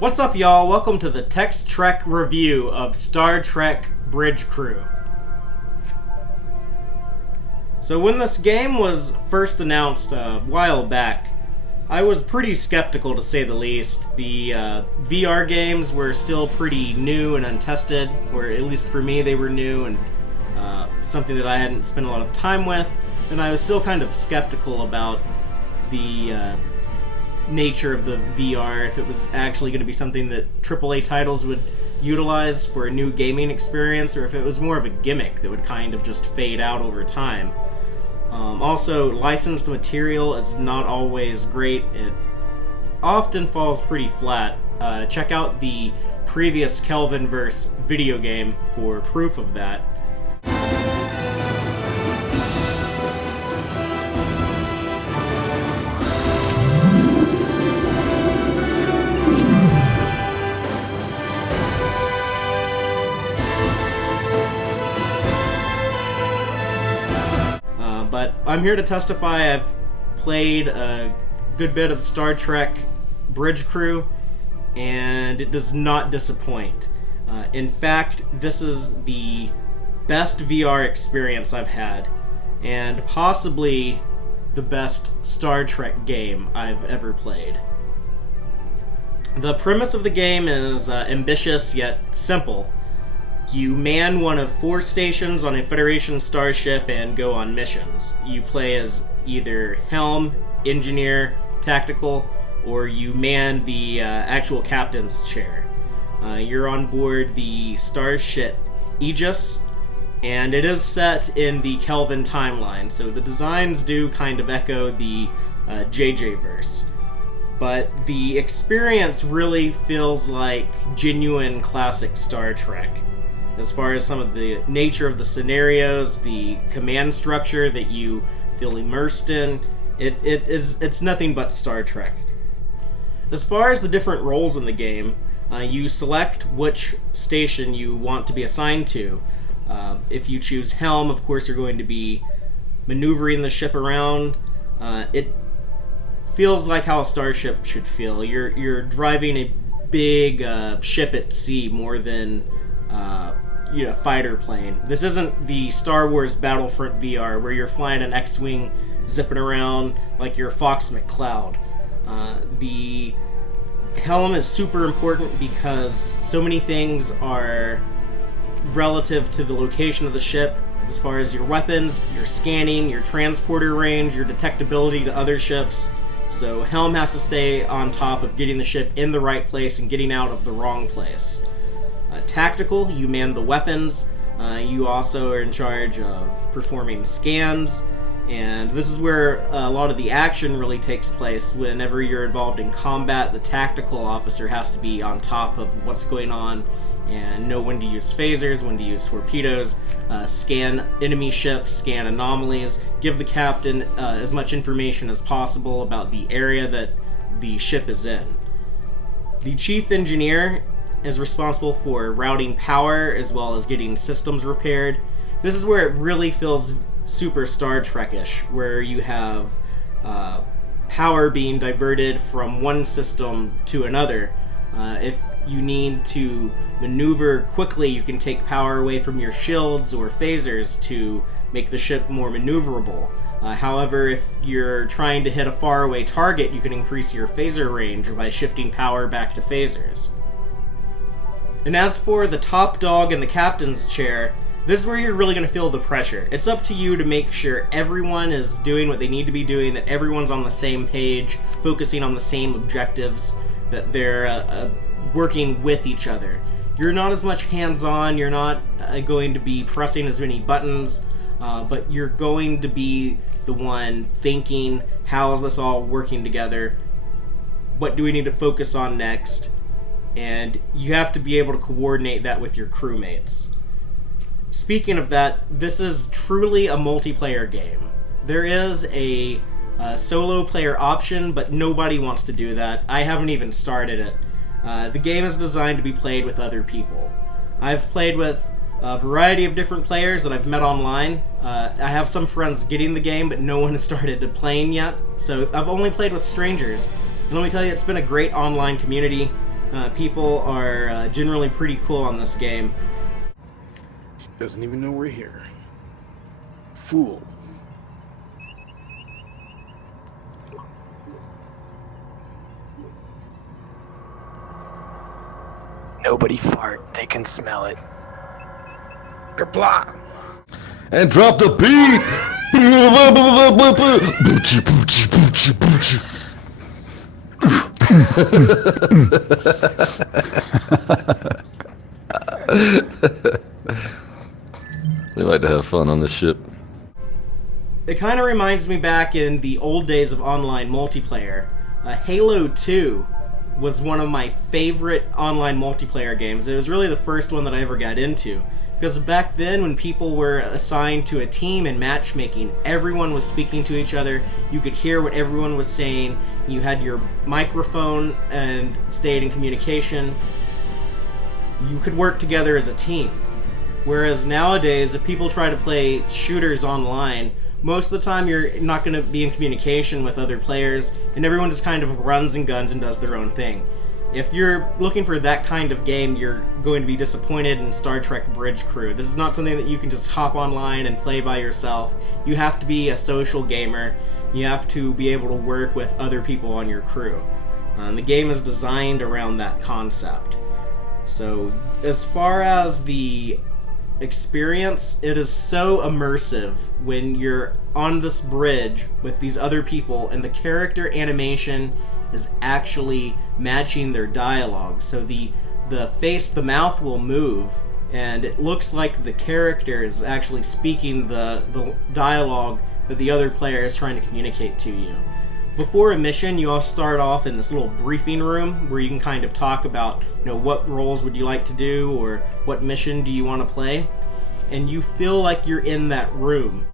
What's up, y'all? Welcome to the Tex-Trek review of Star Trek Bridge Crew. So when this game was first announced a while back, I was pretty skeptical, to say the least. The VR games were still pretty new and untested, or at least for me they were new and something that I hadn't spent a lot of time with, and I was still kind of skeptical about the nature of the VR, if it was actually going to be something that AAA titles would utilize for a new gaming experience, or if it was more of a gimmick that would kind of just fade out over time. Also, licensed material is not always great. It often falls pretty flat. Check out the previous Kelvin Universe video game for proof of that. But I'm here to testify. I've played a good bit of Star Trek Bridge Crew, and it does not disappoint. In fact, this is the best VR experience I've had, and possibly the best Star Trek game I've ever played. The premise of the game is ambitious yet simple. You man one of 4 stations on a Federation starship and go on missions. You play as either helm, engineer, tactical, or you man the actual captain's chair. You're on board the starship Aegis, and it is set in the Kelvin timeline, so the designs do kind of echo the JJ-verse. But the experience really feels like genuine classic Star Trek. As far as some of the nature of the scenarios, the command structure that you feel immersed in, it's nothing but Star Trek. As far as the different roles in the game, you select which station you want to be assigned to. If you choose helm, of course, you're going to be maneuvering the ship around. It feels like how a starship should feel. You're driving a big ship at sea more than fighter plane. This isn't the Star Wars Battlefront VR where you're flying an X-Wing zipping around like you're Fox McCloud. The helm is super important because so many things are relative to the location of the ship, as far as your weapons, your scanning, your transporter range, your detectability to other ships. So helm has to stay on top of getting the ship in the right place and getting out of the wrong place. Tactical, you man the weapons. You also are in charge of performing scans, and this is where a lot of the action really takes place. Whenever you're involved in combat, the tactical officer has to be on top of what's going on and know when to use phasers, when to use torpedoes, scan enemy ships, scan anomalies, give the captain as much information as possible about the area that the ship is in. The chief engineer is responsible for routing power as well as getting systems repaired. This is where it really feels super Star Trek-ish, where you have power being diverted from one system to another. If you need to maneuver quickly, you can take power away from your shields or phasers to make the ship more maneuverable. However, if you're trying to hit a faraway target, you can increase your phaser range by shifting power back to phasers. And as for the top dog in the captain's chair, this is where you're really going to feel the pressure. It's up to you to make sure everyone is doing what they need to be doing, that everyone's on the same page, focusing on the same objectives, that they're working with each other. You're not as much hands-on, you're not going to be pressing as many buttons, but you're going to be the one thinking, how is this all working together? What do we need to focus on next? And you have to be able to coordinate that with your crewmates. Speaking of that, this is truly a multiplayer game. There is a solo player option, but nobody wants to do that. I haven't even started it. The game is designed to be played with other people. I've played with a variety of different players that I've met online. I have some friends getting the game, but no one has started playing yet. So I've only played with strangers. And let me tell you, it's been a great online community. People are generally pretty cool on this game. Doesn't even know we're here. Fool. Nobody fart. They can smell it. Kapla! And drop the beat! We like to have fun on this ship. It kind of reminds me back in the old days of online multiplayer. Halo 2 was one of my favorite online multiplayer games. It was really the first one that I ever got into. Because back then, when people were assigned to a team in matchmaking, everyone was speaking to each other. You could hear what everyone was saying. You had your microphone and stayed in communication. You could work together as a team. Whereas nowadays, if people try to play shooters online, most of the time you're not going to be in communication with other players, and everyone just kind of runs and guns and does their own thing. If you're looking for that kind of game, you're going to be disappointed in Star Trek Bridge Crew. This is not something that you can just hop online and play by yourself. You have to be a social gamer. You have to be able to work with other people on your crew. The game is designed around that concept. So as far as the experience, it is so immersive when you're on this bridge with these other people, and the character animation is actually matching their dialogue. So the mouth will move, and it looks like the character is actually speaking the dialogue that the other player is trying to communicate to you. Before a mission, you all start off in this little briefing room where you can kind of talk about, what roles would you like to do, or what mission do you want to play, and you feel like you're in that room.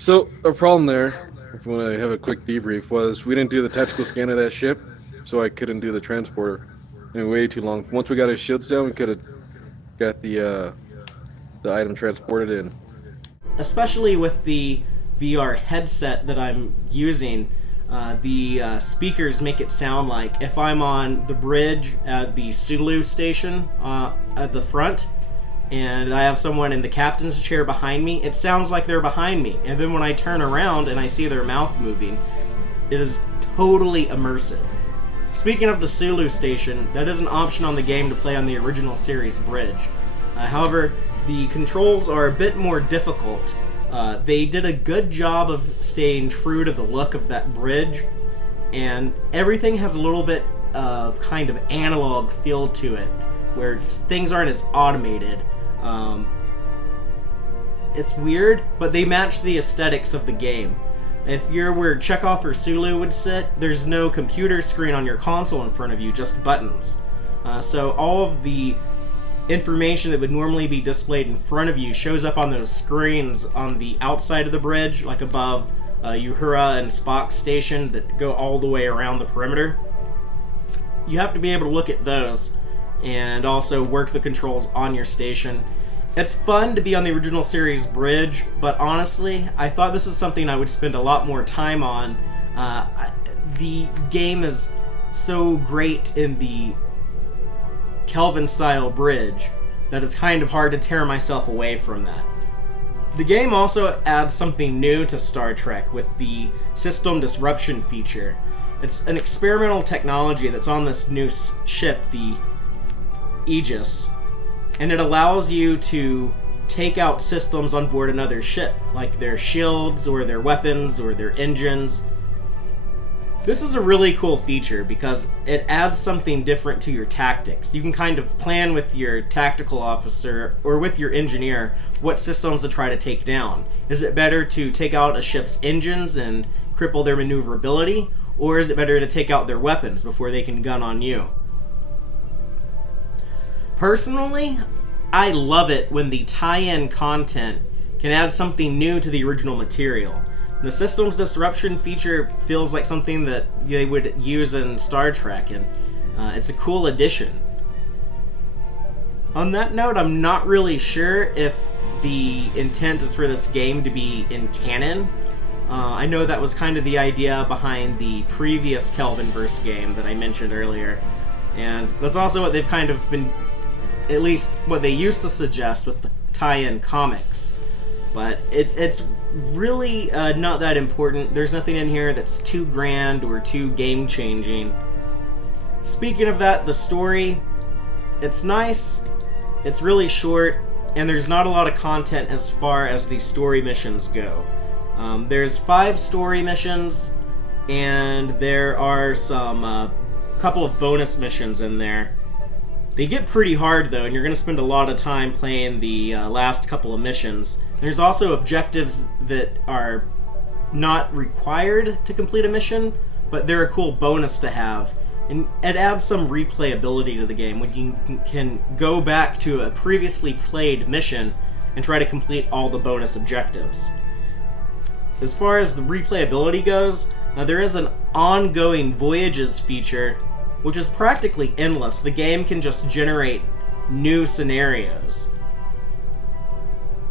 So, our problem there, when I have a quick debrief, was we didn't do the tactical scan of that ship, so I couldn't do the transporter. And way too long. Once we got our shields down, we could have got the item transported in. Especially with the VR headset that I'm using, the speakers make it sound like if I'm on the bridge at the Sulu station at the front, and I have someone in the captain's chair behind me, it sounds like they're behind me. And then when I turn around and I see their mouth moving, it is totally immersive. Speaking of the Sulu station, that is an option on the game to play on the original series bridge. However, the controls are a bit more difficult. They did a good job of staying true to the look of that bridge, and everything has a little bit of kind of analog feel to it, where things aren't as automated. It's weird, but they match the aesthetics of the game. If you're where Chekhov or Sulu would sit, there's no computer screen on your console in front of you, just buttons. So all of the information that would normally be displayed in front of you shows up on those screens on the outside of the bridge, like above Uhura and Spock's station that go all the way around the perimeter. You have to be able to look at those and also work the controls on your station. It's fun to be on the original series bridge, but honestly, I thought this is something I would spend a lot more time on. The game is so great in the Kelvin style bridge that it's kind of hard to tear myself away from that. The game also adds something new to Star Trek with the system disruption feature. It's an experimental technology that's on this new ship, the Aegis, and it allows you to take out systems on board another ship, like their shields or their weapons or their engines. This is a really cool feature because it adds something different to your tactics. You can kind of plan with your tactical officer or with your engineer what systems to try to take down. Is it better to take out a ship's engines and cripple their maneuverability, or is it better to take out their weapons before they can gun on you? Personally, I love it when the tie-in content can add something new to the original material. The systems disruption feature feels like something that they would use in Star Trek, and it's a cool addition. On that note, I'm not really sure if the intent is for this game to be in canon. I know that was kind of the idea behind the previous Kelvin Universe game that I mentioned earlier. And that's also what they've kind of been, at least what they used to suggest with the tie-in comics. But it's really not that important. There's nothing in here that's too grand or too game-changing. Speaking of that, the story, it's nice, it's really short, and there's not a lot of content as far as the story missions go. There's 5 story missions, and there are some couple of bonus missions in there. They get pretty hard though, and you're going to spend a lot of time playing the last couple of missions. There's also objectives that are not required to complete a mission, but they're a cool bonus to have. And it adds some replayability to the game when you can go back to a previously played mission and try to complete all the bonus objectives. As far as the replayability goes, there is an ongoing voyages feature, which is practically endless. The game can just generate new scenarios.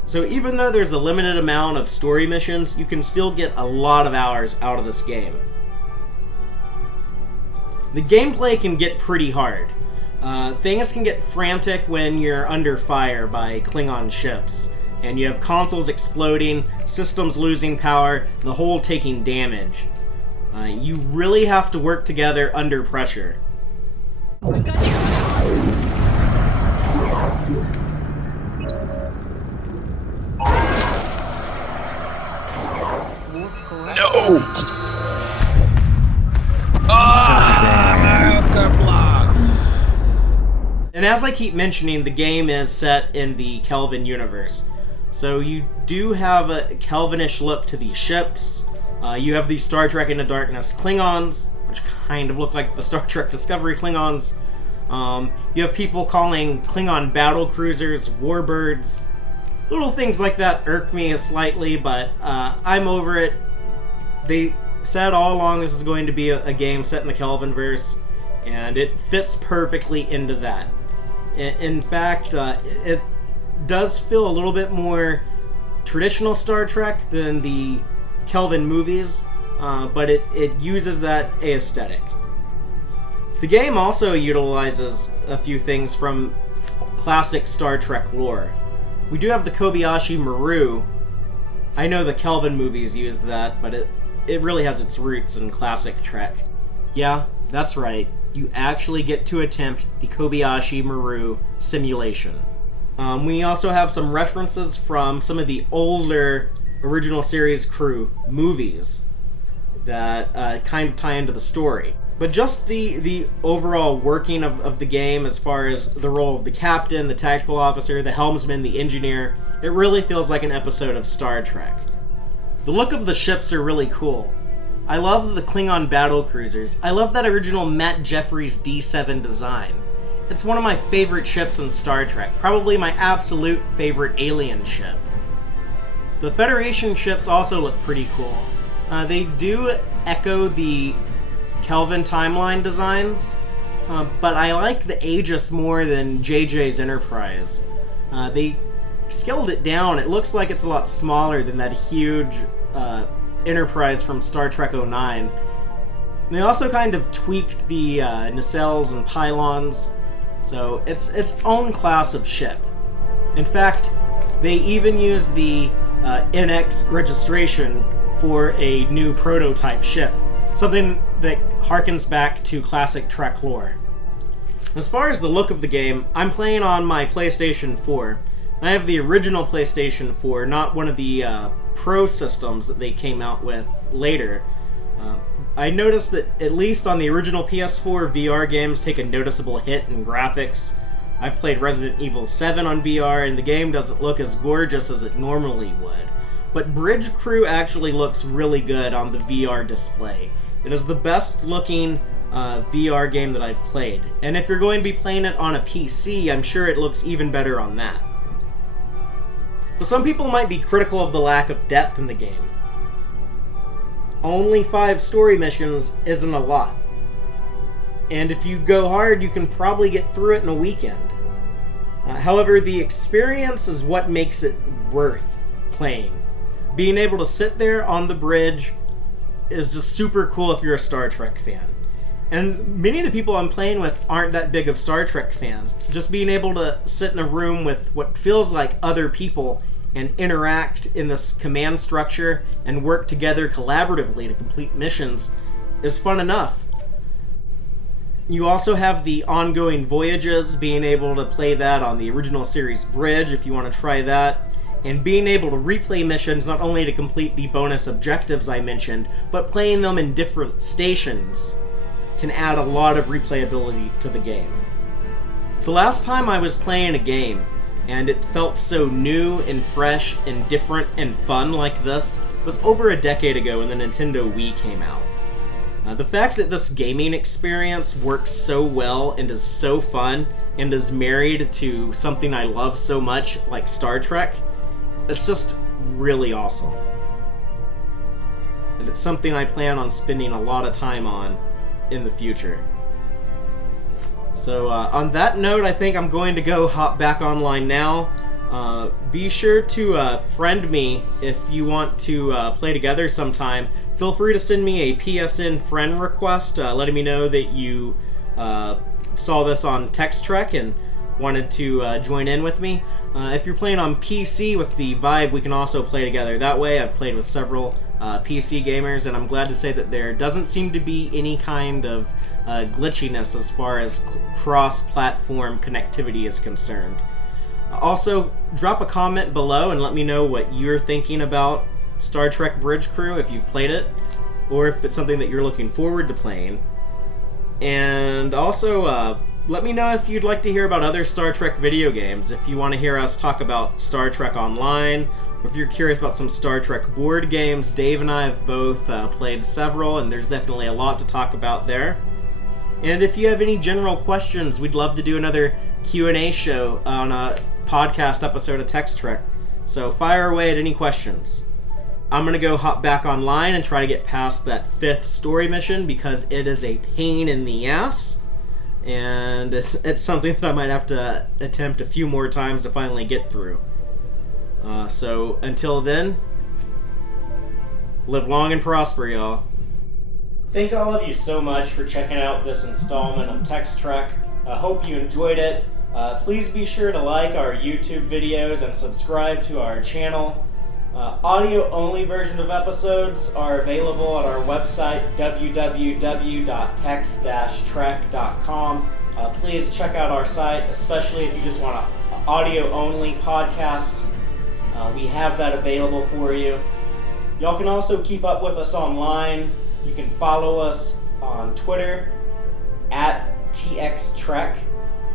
So even though there's a limited amount of story missions, you can still get a lot of hours out of this game. The gameplay can get pretty hard. Things can get frantic when you're under fire by Klingon ships, and you have consoles exploding, systems losing power, the whole taking damage. You really have to work together under pressure. No! And as I keep mentioning, the game is set in the Kelvin Universe. So you do have a Kelvinish look to these ships. You have the Star Trek Into Darkness Klingons, which kind of look like the Star Trek Discovery Klingons. You have people calling Klingon battle cruisers warbirds. Little things like that irk me slightly, but I'm over it. They said all along this is going to be a game set in the Kelvinverse, and it fits perfectly into that. In fact, it does feel a little bit more traditional Star Trek than the Kelvin movies, but it uses that aesthetic. The game also utilizes a few things from classic Star Trek lore. We do have the Kobayashi Maru. I know the Kelvin movies used that, but it really has its roots in classic Trek. Yeah, that's right. You actually get to attempt the Kobayashi Maru simulation. We also have some references from some of the older original series crew movies that kind of tie into the story. But just the overall working of the game, as far as the role of the captain, the tactical officer, the helmsman, the engineer, it really feels like an episode of Star Trek. The look of the ships are really cool. I love the Klingon battle cruisers. I love that original Matt Jeffries D7 design. It's one of my favorite ships in Star Trek, probably my absolute favorite alien ship. The Federation ships also look pretty cool. They do echo the Kelvin timeline designs, but I like the Aegis more than JJ's Enterprise. They scaled it down. It looks like it's a lot smaller than that huge Enterprise from Star Trek 09. They also kind of tweaked the nacelles and pylons, so it's its own class of ship. In fact, they even use the NX registration for a new prototype ship, something that harkens back to classic Trek lore. As far as the look of the game, I'm playing on my PlayStation 4. I have the original PlayStation 4, not one of the Pro systems that they came out with later. I noticed that at least on the original PS4, VR games take a noticeable hit in graphics. I've played Resident Evil 7 on VR, and the game doesn't look as gorgeous as it normally would. But Bridge Crew actually looks really good on the VR display. It is the best looking VR game that I've played. And if you're going to be playing it on a PC, I'm sure it looks even better on that. So some people might be critical of the lack of depth in the game. Only 5 story missions isn't a lot. And if you go hard, you can probably get through it in a weekend. However, the experience is what makes it worth playing. Being able to sit there on the bridge is just super cool if you're a Star Trek fan. And many of the people I'm playing with aren't that big of Star Trek fans. Just being able to sit in a room with what feels like other people and interact in this command structure and work together collaboratively to complete missions is fun enough. You also have the ongoing voyages, being able to play that on the original series Bridge if you want to try that, and being able to replay missions not only to complete the bonus objectives I mentioned, but playing them in different stations can add a lot of replayability to the game. The last time I was playing a game and it felt so new and fresh and different and fun like this was over a decade ago when the Nintendo Wii came out. The fact that this gaming experience works so well and is so fun and is married to something I love so much like Star Trek, it's just really awesome. And it's something I plan on spending a lot of time on in the future. So on that note, I think I'm going to go hop back online now. Be sure to friend me if you want to play together sometime. Feel free to send me a PSN friend request letting me know that you saw this on Tex-Trek and wanted to join in with me. If you're playing on PC with the Vibe, we can also play together. That way, I've played with several PC gamers, and I'm glad to say that there doesn't seem to be any kind of glitchiness as far as cross-platform connectivity is concerned. Also, drop a comment below and let me know what you're thinking about Star Trek Bridge Crew, if you've played it, or if it's something that you're looking forward to playing. And also, let me know if you'd like to hear about other Star Trek video games, if you want to hear us talk about Star Trek Online, or if you're curious about some Star Trek board games. Dave and I have both played several, and there's definitely a lot to talk about there. And if you have any general questions, we'd love to do another Q&A show on a podcast episode of Tex-Trek. So fire away at any questions. I'm going to go hop back online and try to get past that 5th story mission because it is a pain in the ass. And it's something that I might have to attempt a few more times to finally get through. So until then, live long and prosper, y'all. Thank all of you so much for checking out this installment of Tex-Trek. I hope you enjoyed it. Please be sure to like our YouTube videos and subscribe to our channel. Audio-only version of episodes are available at our website, www.tex-trek.com. Please check out our site, especially if you just want an audio-only podcast. We have that available for you. Y'all can also keep up with us online. You can follow us on Twitter at Tex-Trek,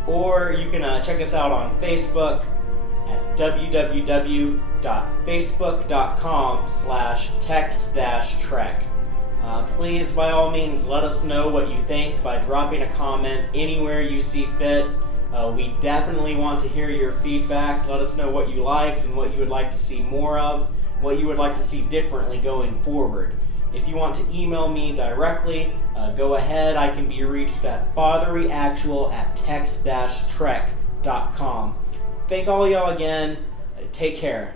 or you can check us out on Facebook at www.facebook.com/tex-trek. Please, by all means, let us know what you think by dropping a comment anywhere you see fit. We definitely want to hear your feedback. Let us know what you liked and what you would like to see more of, what you would like to see differently going forward. If you want to email me directly, go ahead. I can be reached at fatherlyactual@tex-trek.com. Thank all y'all again. Take care.